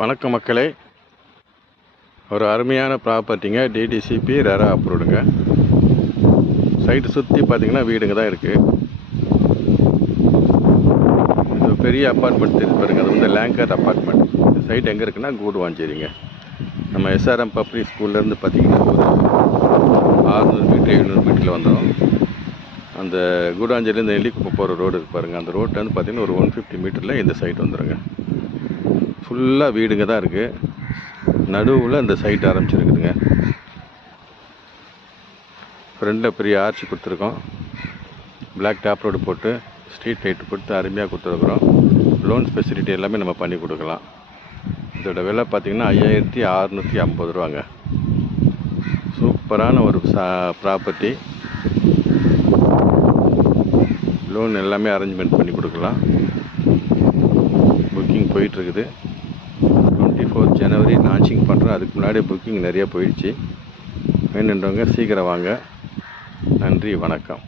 வணக்கம் மக்களே, ஒரு அருமையான ப்ராப்பர்ட்டிங்க. டிடிசிபி ரெரா அப்ரூவ்டுங்க. சைட்டு சுற்றி பார்த்தீங்கன்னா வீடுங்க தான் இருக்குது. இது பெரிய அப்பார்ட்மெண்ட் தெரிஞ்சு பாருங்கள். அது வந்து லேங்கர் அப்பார்ட்மெண்ட். இந்த சைட் எங்கே இருக்குன்னா கூடுவாஞ்சேரிங்க. நம்ம எஸ்ஆர்எம் பப்ளிக் ஸ்கூல்லேருந்து பார்த்தீங்கன்னா ஒரு 600 மீட்டர் 700 மீட்டரில் வந்துடும். அந்த கூடுவாஞ்சேரிலேருந்து நெல்லிக்குப்பம் போகிற ரோடு இருக்குது பாருங்கள். அந்த ரோட்டில் வந்து பார்த்தீங்கன்னா ஒரு 150 மீட்டரில் இந்த சைட் வந்துடுங்க. ஃபுல்லாக வீடுங்க தான் இருக்குது. நடுவில் இந்த சைட் ஆரம்பிச்சிருக்குதுங்க. ஃப்ரெண்டில் பெரிய ஆர்ச்சி கொடுத்துருக்கோம். பிளாக் டாப் ரோடு போட்டு ஸ்ட்ரீட் லைட் போட்டு அருமையாக கொடுத்துருக்குறோம். லோன் ஃபெசிலிட்டி எல்லாமே நம்ம பண்ணி கொடுக்கலாம். இதோட விலை பார்த்திங்கன்னா 5650 ரூபாங்க. சூப்பரான ஒரு ப்ராப்பர்ட்டி. லோன் எல்லாமே அரேஞ்ச்மெண்ட் பண்ணி கொடுக்கலாம். புக்கிங் போயிட்டுருக்குது. 24 ஜனவரி லான்ச்சிங் பண்ணுறோம். அதுக்கு முன்னாடி புக்கிங் நிறைய போயிடுச்சு. வேணுன்றவங்க சீக்கிரம் வாங்க. நன்றி, வணக்கம்.